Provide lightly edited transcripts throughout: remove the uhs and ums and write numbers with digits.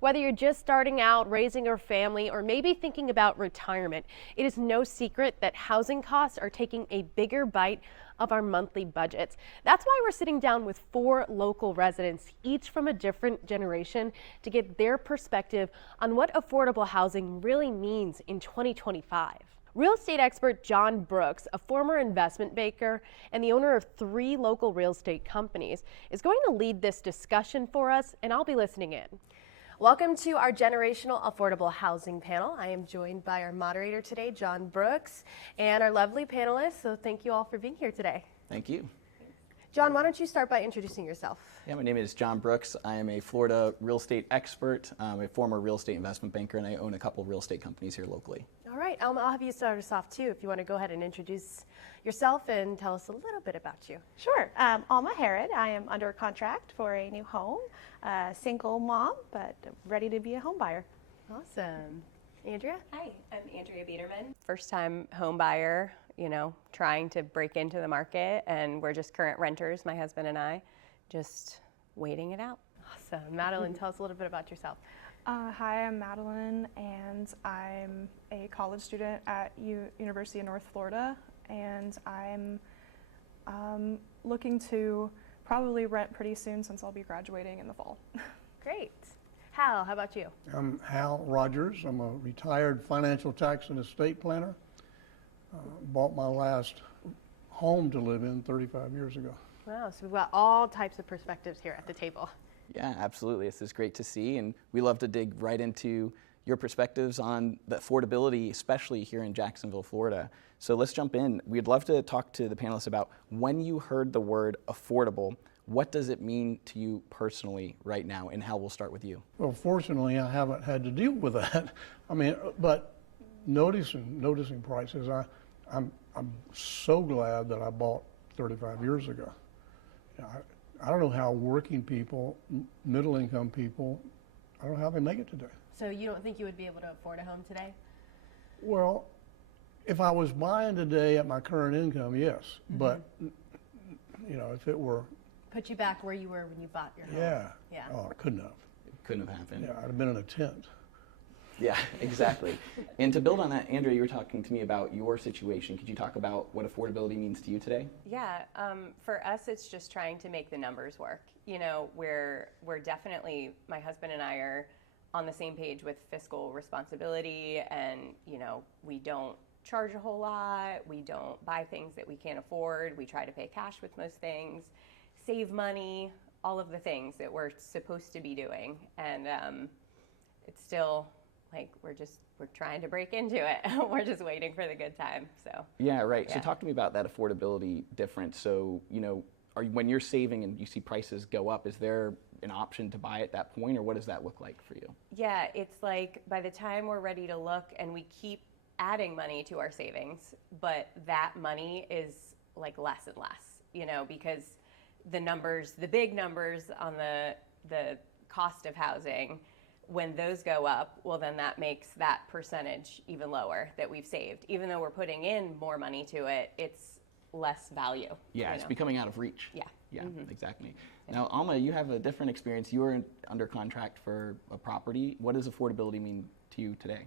Whether you're just starting out, raising a family, or maybe thinking about retirement, it is no secret that housing costs are taking a bigger bite of our monthly budgets. That's why we're sitting down with 4 local residents, each from a different generation, to get their perspective on what affordable housing really means in 2025. Real estate expert John Brooks, a former investment banker and the owner of 3 local real estate companies, is going to lead this discussion for us, and I'll be listening in. Welcome to our generational affordable housing panel. I am joined by our moderator today, John Brooks, and our lovely panelists. So thank you all for being here today. Thank you. John, why don't you start by introducing yourself? Yeah, my name is John Brooks. I am a Florida real estate expert, a former real estate investment banker, and I own a couple of real estate companies here locally. All right, I'll have you start us off too, if you want to go ahead and introduce yourself and tell us a little bit about you. Sure. Alma Herod. I am under contract for a new home, single mom, but ready to be a home buyer. Awesome. Andrea? Hi, I'm Andrea Beerman. First time home buyer, trying to break into the market, and we're just current renters, my husband and I, just waiting it out. Awesome. Madeline, tell us a little bit about yourself. Hi, I'm Madeline, and I'm a college student at University of North Florida, and I'm looking to probably rent pretty soon since I'll be graduating in the fall. Great. Hal, how about you? I'm Hal Rogers. I'm a retired financial tax and estate planner. Bought my last home to live in 35 years ago. Wow, so we've got all types of perspectives here at the table. Yeah, absolutely. This is great to see, and we love to dig right into your perspectives on the affordability, especially here in Jacksonville, Florida. So let's jump in. We'd love to talk to the panelists about when you heard the word affordable, what does it mean to you personally right now? And Hal, we'll start with you. Well, fortunately, I haven't had to deal with that. But noticing prices, I'm so glad that I bought 35 years ago. I don't know how working people, middle-income people, I don't know how they make it today. So you don't think you would be able to afford a home today? Well, if I was buying today at my current income, yes. Mm-hmm. But, if it were... Put you back where you were when you bought your home. Yeah. Oh, it couldn't have. It couldn't have happened. Yeah, I'd have been in a tent. Yeah, exactly. And to build on that, Andrea, you were talking to me about your situation. Could you talk about what affordability means to you today? Yeah, for us, it's just trying to make the numbers work. We're definitely, my husband and I are on the same page with fiscal responsibility, and, we don't charge a whole lot. We don't buy things that we can't afford. We try to pay cash with most things, save money, all of the things that we're supposed to be doing. And it's still... we're trying to break into it. We're just waiting for the good time. So yeah, right. Yeah. So talk to me about that affordability difference. So when you're saving and you see prices go up, is there an option to buy at that point, or what does that look like for you? Yeah, it's like by the time we're ready to look, and we keep adding money to our savings, but that money is like less and less, because the big numbers on the cost of housing, when those go up, well, then that makes that percentage even lower that we've saved. Even though we're putting in more money to it, it's less value. Yeah, it's becoming out of reach. Yeah. Yeah, exactly. Now, Alma, you have a different experience. You were under contract for a property. What does affordability mean to you today?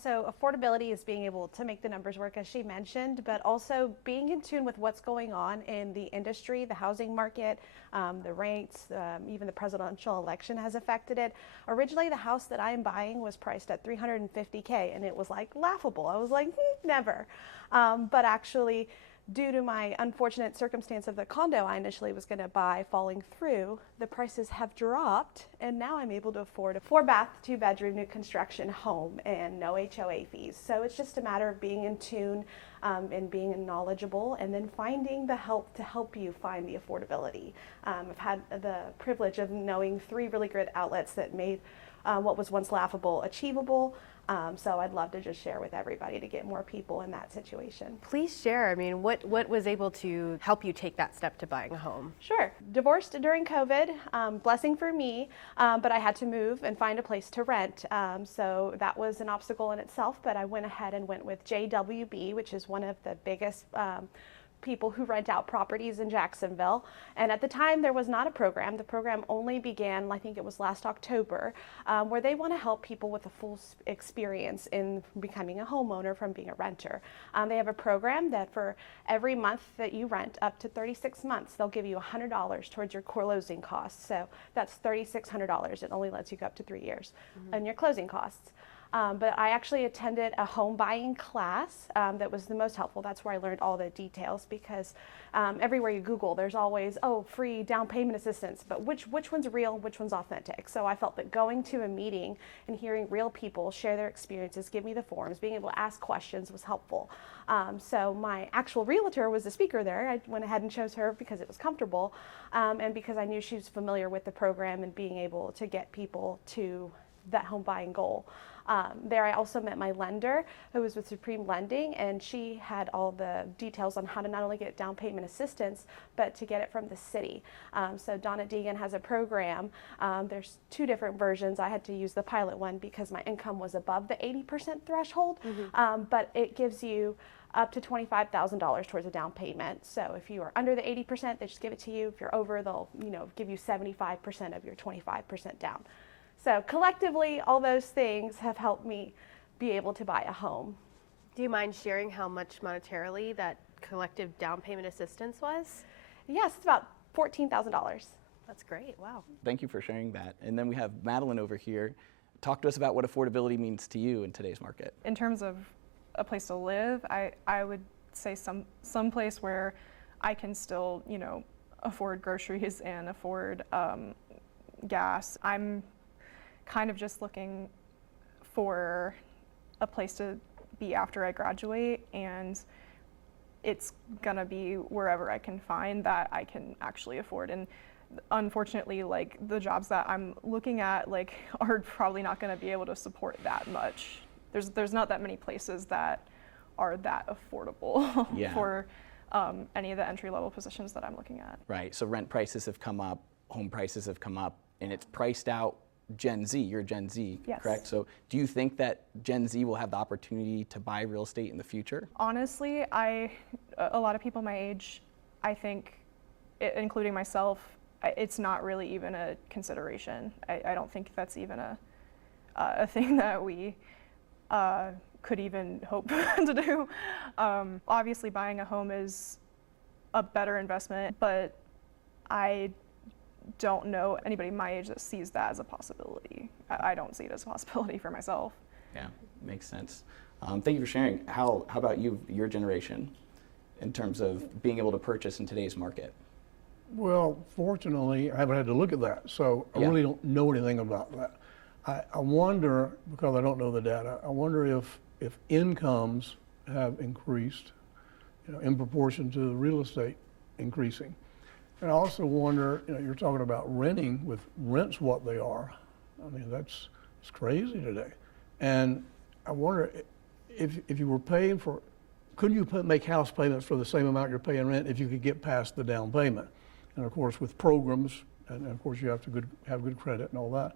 So affordability is being able to make the numbers work, as she mentioned, but also being in tune with what's going on in the industry, the housing market, the rates, even the presidential election has affected it. Originally, the house that I'm buying was priced at $350K, and it was like laughable. I was like, never. But actually, due to my unfortunate circumstance of the condo I initially was going to buy falling through, the prices have dropped, and now I'm able to afford a 4-bath, 2-bedroom new construction home and no HOA fees. So it's just a matter of being in tune and being knowledgeable, and then finding the help to help you find the affordability. I've had the privilege of knowing 3 really good outlets that made what was once laughable achievable. So I'd love to just share with everybody to get more people in that situation. Please share. What was able to help you take that step to buying a home? Sure. Divorced during COVID, blessing for me, but I had to move and find a place to rent. So that was an obstacle in itself, but I went ahead and went with JWB, which is one of the biggest people who rent out properties in Jacksonville. And at the time, there was not a program. The program only began, I think it was last October, where they want to help people with a full experience in becoming a homeowner from being a renter. They have a program that for every month that you rent, up to 36 months, they'll give you $100 towards your closing costs. So that's $3,600. It only lets you go up to 3 years and your closing costs. But I actually attended a home buying class that was the most helpful. That's where I learned all the details, because everywhere you Google, there's always, free down payment assistance, but which one's real, which one's authentic? So I felt that going to a meeting and hearing real people share their experiences, give me the forms, being able to ask questions was helpful. So my actual realtor was the speaker there. I went ahead and chose her because it was comfortable, and because I knew she was familiar with the program and being able to get people to that home buying goal. There I also met my lender, who was with Supreme Lending, and she had all the details on how to not only get down payment assistance, but to get it from the city. So Donna Deegan has a program. There's 2 different versions. I had to use the pilot one because my income was above the 80% threshold, but it gives you up to $25,000 towards a down payment. So if you are under the 80%, they just give it to you. If you're over, they'll give you 75% of your 25% down. So collectively, all those things have helped me be able to buy a home. Do you mind sharing how much monetarily that collective down payment assistance was? Yes, it's about $14,000. That's great. Wow. Thank you for sharing that. And then we have Meline over here. Talk to us about what affordability means to you in today's market. In terms of a place to live, I would say some place where I can still, afford groceries and afford gas. I'm kind of just looking for a place to be after I graduate, and it's gonna be wherever I can find that I can actually afford. And unfortunately, the jobs that I'm looking at are probably not gonna be able to support that much. There's not that many places that are that affordable for any of the entry-level positions that I'm looking at. Right, so rent prices have come up, home prices have come up, and it's priced out Gen Z. You're Gen Z, yes. Correct? So do you think that Gen Z will have the opportunity to buy real estate in the future? Honestly, a lot of people my age, I think, including myself, it's not really even a consideration. I don't think that's even a thing that we could even hope to do. Obviously, buying a home is a better investment, but I don't know anybody my age that sees that as a possibility. I don't see it as a possibility for myself. Yeah, makes sense. Thank you for sharing. Hal, how about you, your generation, in terms of being able to purchase in today's market? Well, fortunately, I haven't had to look at that, so I really don't know anything about that. I wonder, because I don't know the data, I wonder if incomes have increased, in proportion to the real estate increasing. And I also wonder, you're talking about renting, with rents what they are. I mean, it's crazy today. And I wonder if you were paying for, couldn't you make house payments for the same amount you're paying rent if you could get past the down payment? And of course, with programs, and of course you have to have good credit and all that.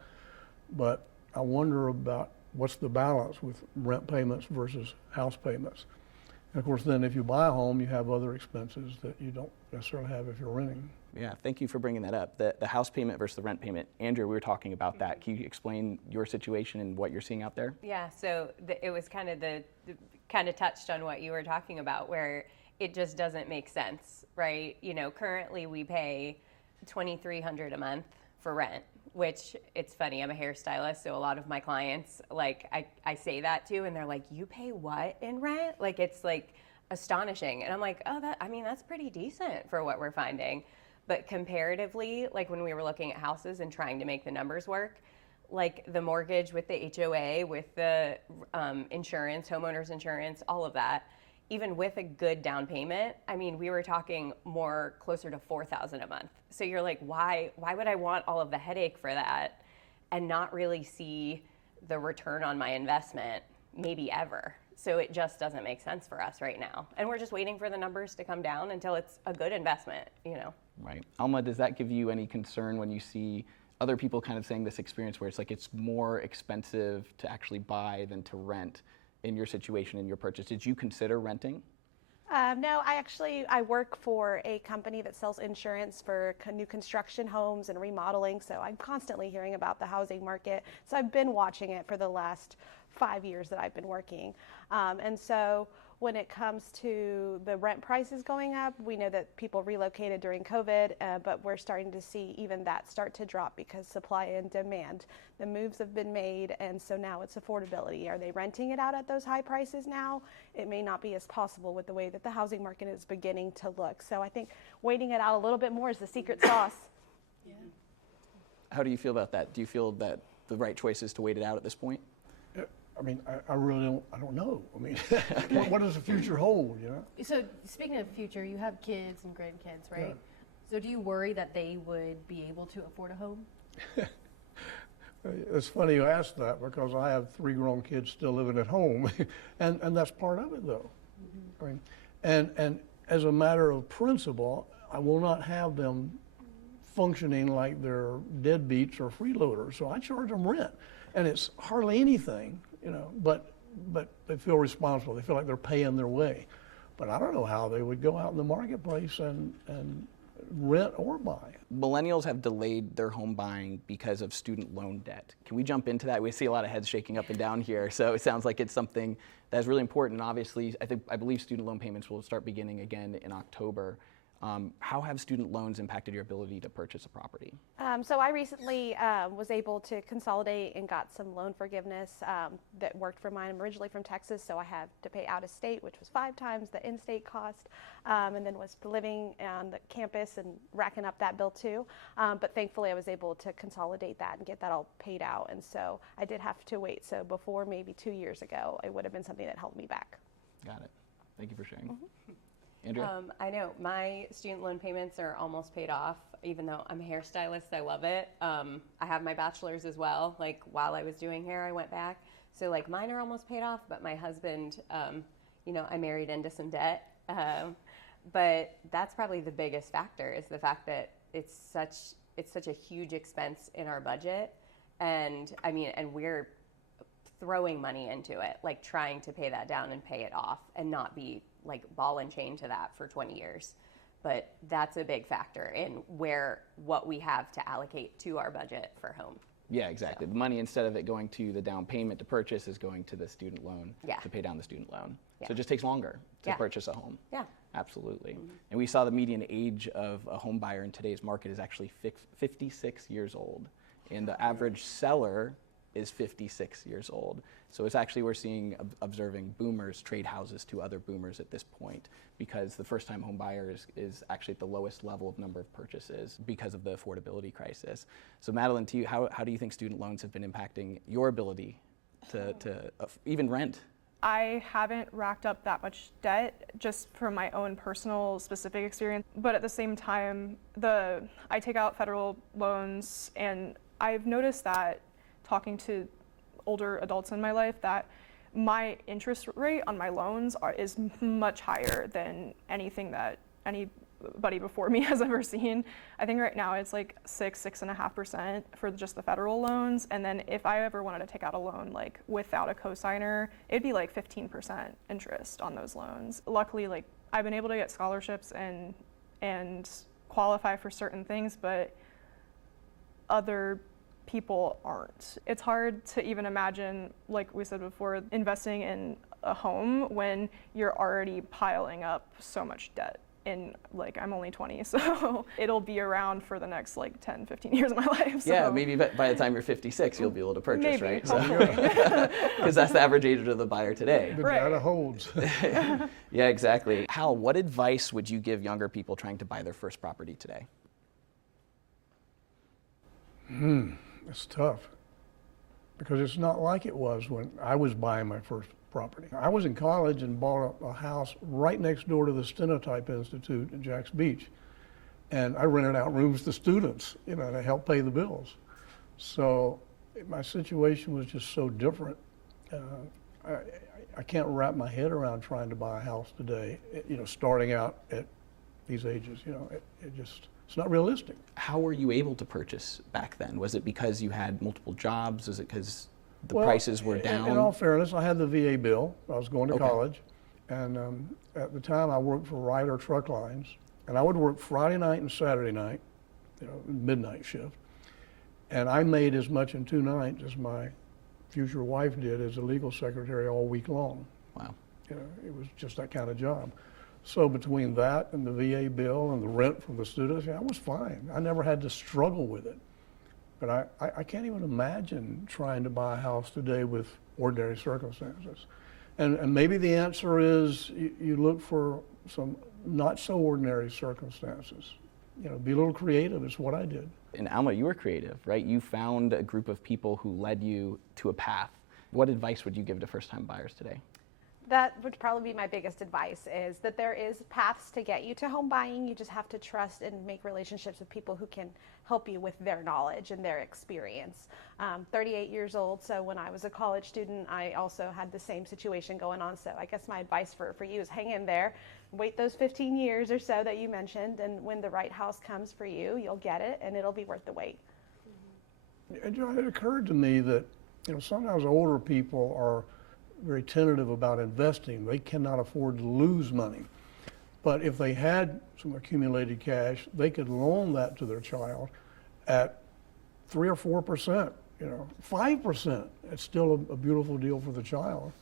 But I wonder about what's the balance with rent payments versus house payments. And of course, then if you buy a home, you have other expenses that you don't necessarily have if you're renting. Yeah, thank you for bringing that up. The house payment versus the rent payment. Andrea, we were talking about that. Can you explain your situation and what you're seeing out there? Yeah, so it was kind of touched on what you were talking about, where it just doesn't make sense, right? Currently we pay $2,300 a month for rent, which, it's funny, I'm a hairstylist, so a lot of my clients, I say that to, and they're like, you pay what in rent? It's astonishing. And I'm like, that's pretty decent for what we're finding. But comparatively, when we were looking at houses and trying to make the numbers work, the mortgage with the HOA, with the insurance, homeowners insurance, all of that, even with a good down payment, we were talking more closer to $4,000 a month. So you're like, why would I want all of the headache for that and not really see the return on my investment, maybe ever? So it just doesn't make sense for us right now. And we're just waiting for the numbers to come down until it's a good investment, Right. Alma, does that give you any concern when you see other people kind of saying this experience where it's it's more expensive to actually buy than to rent in your situation, in your purchase? Did you consider renting? No, I work for a company that sells insurance for new construction homes and remodeling. So I'm constantly hearing about the housing market. So I've been watching it for the last 5 years that I've been working. And so when it comes to the rent prices going up, we know that people relocated during COVID, but we're starting to see even that start to drop because supply and demand. The moves have been made, and so now it's affordability. Are they renting it out at those high prices now? It may not be as possible with the way that the housing market is beginning to look. So I think waiting it out a little bit more is the secret sauce. Yeah. How do you feel about that? Do you feel that the right choice is to wait it out at this point? I mean, I really don't know. I mean, what does the future hold, you know? So speaking of future, you have kids and grandkids, right? Yeah. So do you worry that they would be able to afford a home? It's funny you ask that because I have 3 grown kids still living at home, and that's part of it, though. I mean, and as a matter of principle, I will not have them functioning like they're deadbeats or freeloaders. So I charge them rent, and it's hardly anything, you know. But they feel responsible. They feel like they're paying their way. But I don't know how they would go out in the marketplace and rent or buy. Millennials have delayed their home buying because of student loan debt. Can we jump into that? We see a lot of heads shaking up and down here, so it sounds like it's something that's really important. Obviously, I believe student loan payments will start beginning again in October. How have student loans impacted your ability to purchase a property? So I recently was able to consolidate and got some loan forgiveness that worked for mine. I'm originally from Texas, so I had to pay out of state, which was 5 times the in-state cost, and then was living on the campus and racking up that bill too. But thankfully I was able to consolidate that and get that all paid out. And so I did have to wait. So before maybe 2 years ago, it would have been something that held me back. Got it. Thank you for sharing. Andrea? I know my student loan payments are almost paid off, even though I'm a hairstylist. I love it. I have my bachelor's as well. Like while I was doing hair, I went back. So like mine are almost paid off, but my husband, you know, I married into some debt. But that's probably the biggest factor is the fact that it's such a huge expense in our budget. And I mean, and we're throwing money into it, like trying to pay that down and pay it off and not be like ball and chain to that for 20 years. But that's a big factor in what we have to allocate to our budget for home. Yeah, exactly. So. The money, instead of it going to the down payment to purchase, is going to the student loan to pay down the student loan. Yeah. So it just takes longer to purchase a home. Yeah. Absolutely. And we saw the median age of a home buyer in today's market is actually 56 years old. And the average seller is 56 years old. So it's actually, we're seeing, observing boomers trade houses to other boomers at this point because the first-time home buyer is actually at the lowest level of number of purchases because of the affordability crisis. So Meline, to you, how do you think student loans have been impacting your ability to even rent? I haven't racked up that much debt just from my own personal specific experience, but at the same time, I take out federal loans, and I've noticed that talking to older adults in my life that my interest rate on my loans is much higher than anything that anybody before me has ever seen. I think right now it's like 6.5% for just the federal loans, and then if I ever wanted to take out a loan like without a cosigner, it'd be like 15% interest on those loans. Luckily, like I've been able to get scholarships and qualify for certain things, but other people aren't. It's hard to even imagine, like we said before, investing in a home when you're already piling up so much debt. And like I'm only 20, so it'll be around for the next like 10, 15 years of my life. So. Yeah, maybe by the time you're 56, you'll be able to purchase, maybe, right? Hopefully. Because that's the average age of the buyer today. The Right. data holds. Yeah, exactly. Hal, what advice would you give younger people trying to buy their first property today? It's tough because it's not like it was when I was buying my first property. I was in college and bought a house right next door to the Stenotype Institute in Jacks Beach, and I rented out rooms to students, you know, to help pay the bills. So my situation was just so different. I can't wrap my head around trying to buy a house today, you know, starting out at these ages. You know, it's not realistic. How were you able to purchase back then? Was it because you had multiple jobs? Was it because the prices were down? In all fairness, I had the VA bill. I was going to Okay. college, And at the time, I worked for Ryder Truck Lines, and I would work Friday night and Saturday night, midnight shift. And I made as much in 2 nights as my future wife did as a legal secretary all week long. Wow. It was just that kind of job. So between that and the VA bill and the rent from the students, I was fine. I never had to struggle with it. But I can't even imagine trying to buy a house today with ordinary circumstances. And maybe the answer is you look for some not so ordinary circumstances. Be a little creative is what I did. And Alma, you were creative, right? You found a group of people who led you to a path. What advice would you give to first-time buyers today? That would probably be my biggest advice, is that there is paths to get you to home buying. You just have to trust and make relationships with people who can help you with their knowledge and their experience. 38 years old, so when I was a college student, I also had the same situation going on. So I guess my advice for you is hang in there, wait those 15 years or so that you mentioned, and when the right house comes for you, you'll get it, and it'll be worth the wait. And it occurred to me that sometimes older people are very tentative about investing. They cannot afford to lose money. But if they had some accumulated cash, they could loan that to their child at 3 or 4%, 5%. It's still a beautiful deal for the child,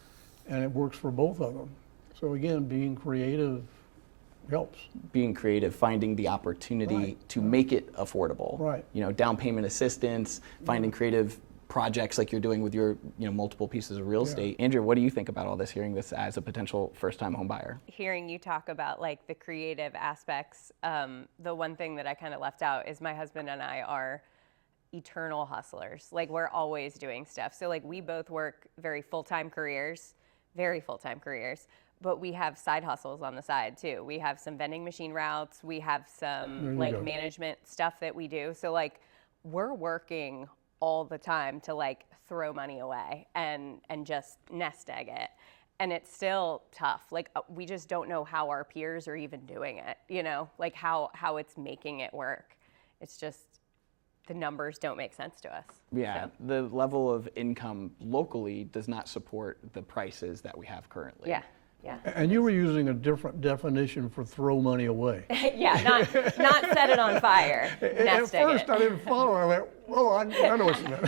and it works for both of them. So again, being creative helps. Being creative, finding the opportunity to make it affordable. Right. Down payment assistance, finding creative projects like you're doing with your multiple pieces of real estate. Andrea, what do you think about all this, hearing this as a potential first-time home buyer? Hearing you talk about like the creative aspects, the one thing that I kind of left out is my husband and I are eternal hustlers. Like, we're always doing stuff. So like, we both work very full-time careers, but we have side hustles on the side too. We have some vending machine routes, we have some like management stuff that we do. So like, we're working all the time to like throw money away and just nest egg it. And it's still tough. Like, we just don't know how our peers are even doing it, like how it's making it work. It's just, the numbers don't make sense to us. Yeah, So. the level of income locally does not support the prices that we have currently. Yeah. And you were using a different definition for throw money away. Yeah, not set it on fire. At Nest egg first, it. I didn't follow. I went, I know what you meant.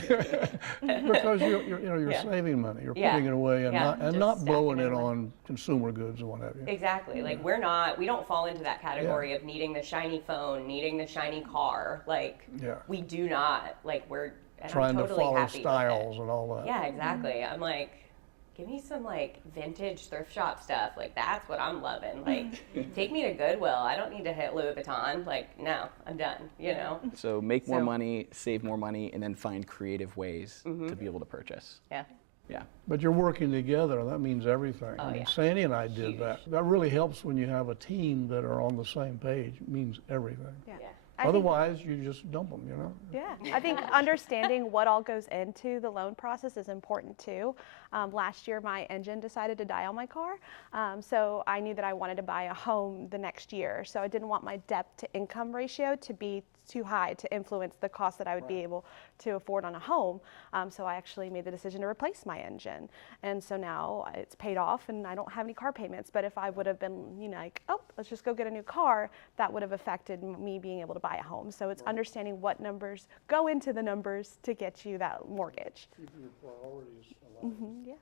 Because you're saving money, you're putting it away, and not blowing it on consumer goods and what have you. Exactly. Like, we don't fall into that category of needing the shiny phone, needing the shiny car. Like, we do not. Like, and trying I'm totally to follow happy styles with it. and all that. Yeah, exactly. I'm like, give me some like vintage thrift shop stuff. Like, that's what I'm loving. Like, take me to Goodwill. I don't need to hit Louis Vuitton. Like, no, I'm done, So make more money, save more money, and then find creative ways to be able to purchase. Yeah. Yeah. But you're working together, and that means everything. Oh, yeah. Sandy and I did that. That really helps when you have a team that are on the same page. It means everything. Yeah. Otherwise, you just dump them, Yeah, I think understanding what all goes into the loan process is important too. Last year, my engine decided to die on my car, so I knew that I wanted to buy a home the next year. So I didn't want my debt to income ratio to be too high to influence the cost that I would be able to afford on a home. So I actually made the decision to replace my engine. And so now it's paid off and I don't have any car payments. But if I would have been, like, oh, let's just go get a new car, that would have affected me being able to buy a home. So it's understanding what numbers go into the numbers to get you that mortgage. Keeping your priorities aligned. Yeah.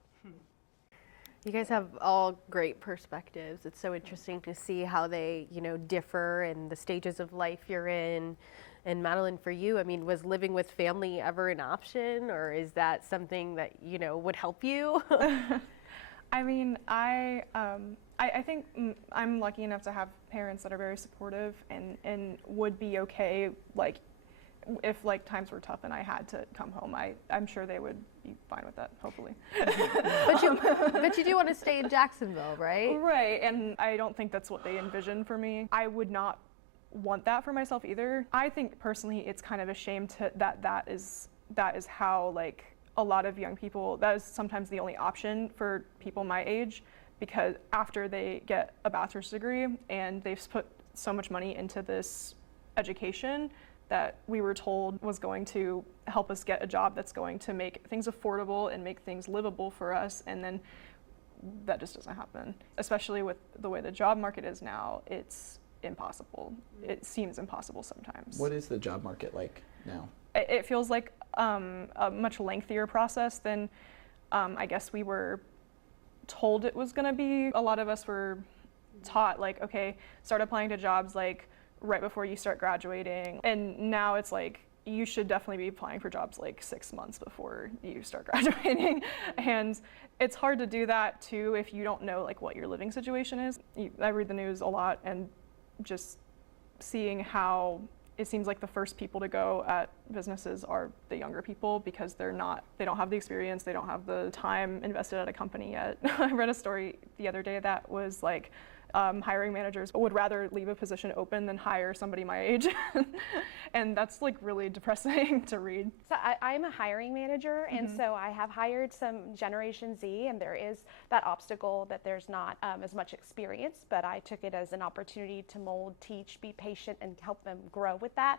You guys have all great perspectives. It's so interesting to see how they, differ and the stages of life you're in. And Meline, for you, was living with family ever an option, or is that something that, would help you? I think I'm lucky enough to have parents that are very supportive and would be okay, like, if times were tough and I had to come home, I'm sure they would be fine with that, hopefully. But you do want to stay in Jacksonville, right? Right, and I don't think that's what they envision for me. I would not want that for myself either. I think personally it's kind of a shame that is how a lot of young people, that is sometimes the only option for people my age, because after they get a bachelor's degree and they've put so much money into this education that we were told was going to help us get a job that's going to make things affordable and make things livable for us, and then that just doesn't happen. Especially with the way the job market is now, it's impossible. It seems impossible sometimes. What is the job market like now? It feels like a much lengthier process than I guess we were told it was going to be. A lot of us were taught, like, okay, start applying to jobs like right before you start graduating. And now it's like, you should definitely be applying for jobs like 6 months before you start graduating. And it's hard to do that too if you don't know like what your living situation is. I read the news a lot, and just seeing how it seems like the first people to go at businesses are the younger people, because they don't have the experience, they don't have the time invested at a company yet. I read a story the other day that was like, hiring managers would rather leave a position open than hire somebody my age. And that's like really depressing to read. So I'm a hiring manager, and so I have hired some Generation Z, and there is that obstacle that there's not as much experience, but I took it as an opportunity to mold, teach, be patient, and help them grow with that.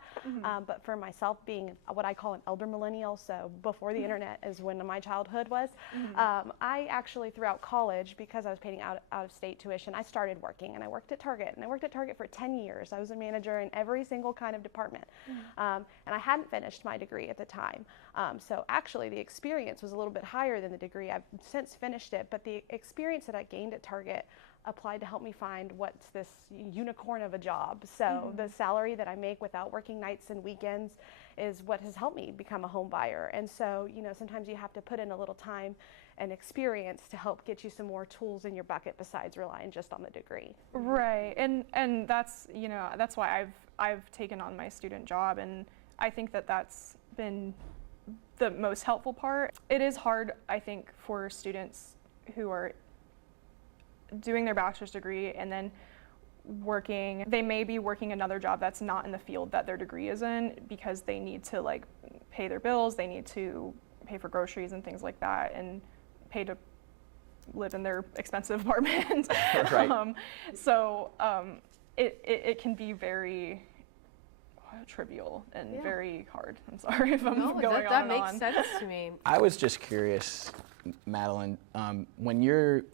But for myself, being what I call an elder millennial, so before the internet is when my childhood was, I actually throughout college, because I was paying out of state tuition, I started working, and I worked at Target, and I worked at Target for 10 years. I was a manager in every single kind of department. And I hadn't finished my degree at the time. So actually the experience was a little bit higher than the degree. I've since finished it, but the experience that I gained at Target applied to help me find what's this unicorn of a job. So the salary that I make without working nights and weekends is what has helped me become a home buyer. And so, you know, sometimes you have to put in a little time and experience to help get you some more tools in your bucket besides relying just on the degree. Right, and that's, you know, that's why I've taken on my student job, and I think that that's been the most helpful part. It is hard, I think, for students who are doing their bachelor's degree and then working. They may be working another job that's not in the field that their degree is in, because they need to like pay their bills, they need to pay for groceries and things like that, and pay to live in their expensive apartment. Right. It can be very trivial and very hard. I'm sorry if I'm going on that and makes on. sense to me. I was just curious, Madeline, when you're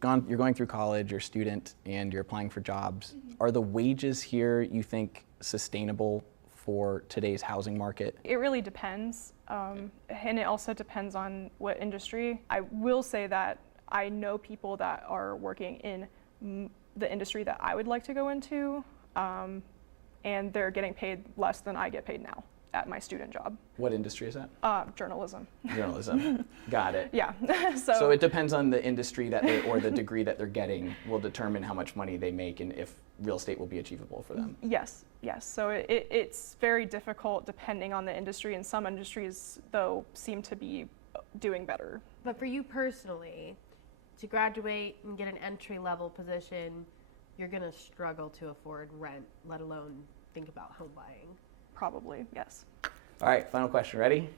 going through college, you're a student, and you're applying for jobs, are the wages here, you think, sustainable for today's housing market? It really depends, and it also depends on what industry. I will say that I know people that are working in the industry that I would like to go into, and they're getting paid less than I get paid now at my student job. What industry is that? Journalism. Journalism. Got it. Yeah. So it depends on the industry that or the degree that they're getting will determine how much money they make and if real estate will be achievable for them. Yes. So it's very difficult depending on the industry, and some industries, though, seem to be doing better. But for you personally, to graduate and get an entry-level position, you're going to struggle to afford rent, let alone think about home buying. Probably, yes. All right, final question. Ready?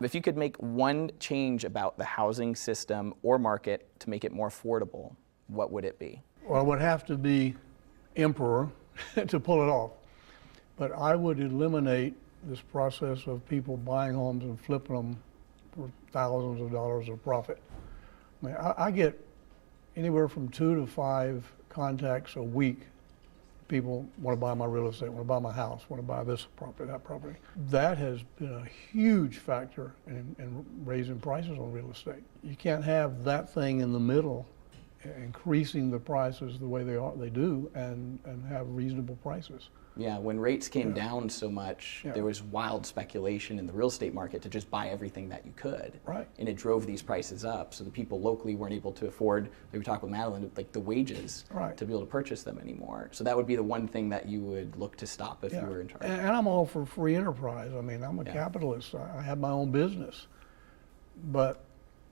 If you could make one change about the housing system or market to make it more affordable, what would it be? Well, I would have to be emperor to pull it off. But I would eliminate this process of people buying homes and flipping them for thousands of dollars of profit. I mean, I get anywhere from 2 to 5 contacts a week. People want to buy my real estate, want to buy my house, want to buy this property, that property. That has been a huge factor in raising prices on real estate. You can't have that thing in the middle, increasing the prices the way they do, and have reasonable prices. Yeah, when rates came down so much, there was wild speculation in the real estate market to just buy everything that you could. Right. And it drove these prices up. So the people locally weren't able to afford, like we talked with Madeline, like the wages to be able to purchase them anymore. So that would be the one thing that you would look to stop if you were in charge. And I'm all for free enterprise. I mean, I'm a capitalist. I have my own business. But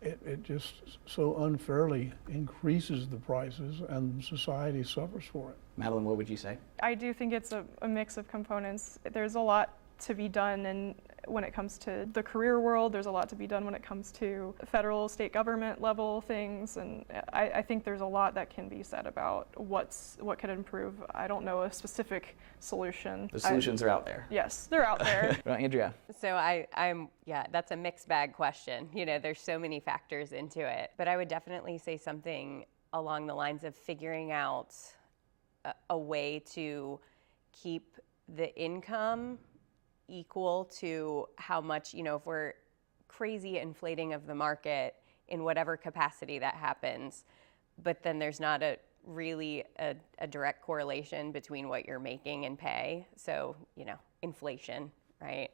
it just so unfairly increases the prices, and society suffers for it. Madeline, what would you say? I do think it's a mix of components. There's a lot to be done, and when it comes to the career world. There's a lot to be done when it comes to federal, state government level things, and I think there's a lot that can be said about what could improve. I don't know a specific solution. The solutions are out there. Yes, they're out there. Well, Andrea. So yeah, that's a mixed bag question. You know, there's so many factors into it, but I would definitely say something along the lines of figuring out a way to keep the income equal to how much, you know, if we're crazy inflating of the market in whatever capacity that happens, but then there's not really a direct correlation between what you're making and pay. So, you know, inflation, right?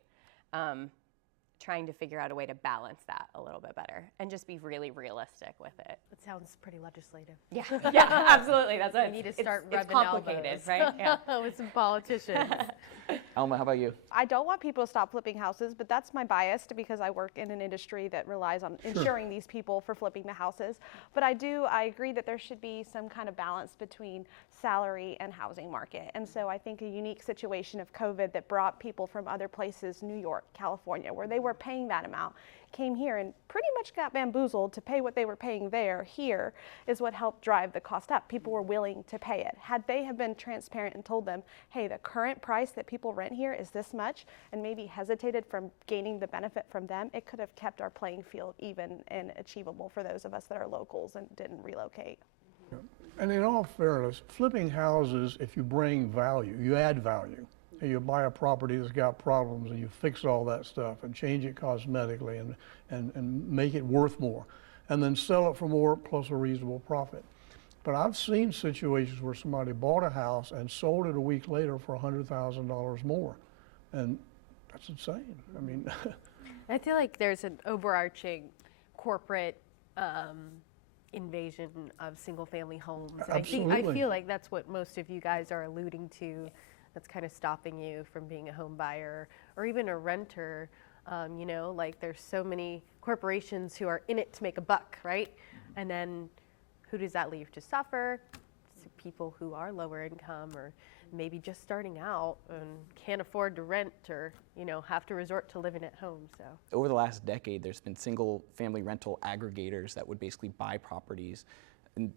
Trying to figure out a way to balance that a little bit better and just be really realistic with it. It sounds pretty legislative. Yeah, yeah, absolutely. That's We need to start it's rubbing complicated, elbows. right? Yeah. With some politicians. Alma, how about you? I don't want people to stop flipping houses, but that's my bias because I work in an industry that relies on insuring these people for flipping the houses. But I agree that there should be some kind of balance between salary and housing market. And so I think a unique situation of COVID that brought people from other places, New York, California, where they were paying that amount, came here and pretty much got bamboozled to pay what they were paying there. Here is what helped drive the cost up. People were willing to pay it. Had they have been transparent and told them, hey, the current price that people rent here is this much, and maybe hesitated from gaining the benefit from them, it could have kept our playing field even and achievable for those of us that are locals and didn't relocate. And in all fairness, flipping houses, if you bring value, you add value. You buy a property that's got problems and you fix all that stuff and change it cosmetically and make it worth more, and then sell it for more plus a reasonable profit. But I've seen situations where somebody bought a house and sold it a week later for $100,000 more, and that's insane. I mean, I feel like there's an overarching corporate invasion of single-family homes. I Absolutely. feel like that's what most of you guys are alluding to. That's kind of stopping you from being a home buyer or even a renter. You know, like there's so many corporations who are in it to make a buck, right? And then who does that leave to suffer? It's people who are lower income or maybe just starting out and can't afford to rent or, you know, have to resort to living at home. So Over the last decade, there's been single-family rental aggregators that would basically buy properties in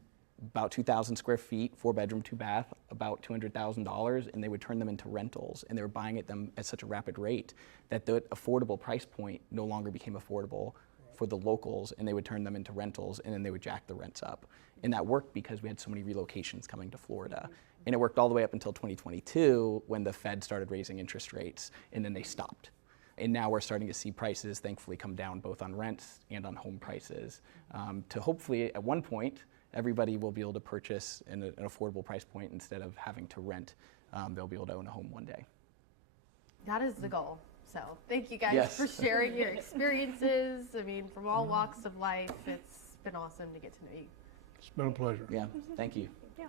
about 2,000 square feet, 4-bedroom, 2-bath, about $200,000, and they would turn them into rentals. And they were buying them at such a rapid rate that the affordable price point no longer became affordable for the locals, and they would turn them into rentals, and then they would jack the rents up. And that worked because we had so many relocations coming to Florida. And it worked all the way up until 2022 when the Fed started raising interest rates, and then they stopped. And now we're starting to see prices thankfully come down both on rents and on home prices to hopefully at one point everybody will be able to purchase an affordable price point instead of having to rent. They'll be able to own a home one day. that is the goal. So thank you guys Yes. for sharing your experiences. I mean, from all walks of life, it's been awesome to get to know you. it's been a pleasure. Yeah, thank you. Yeah.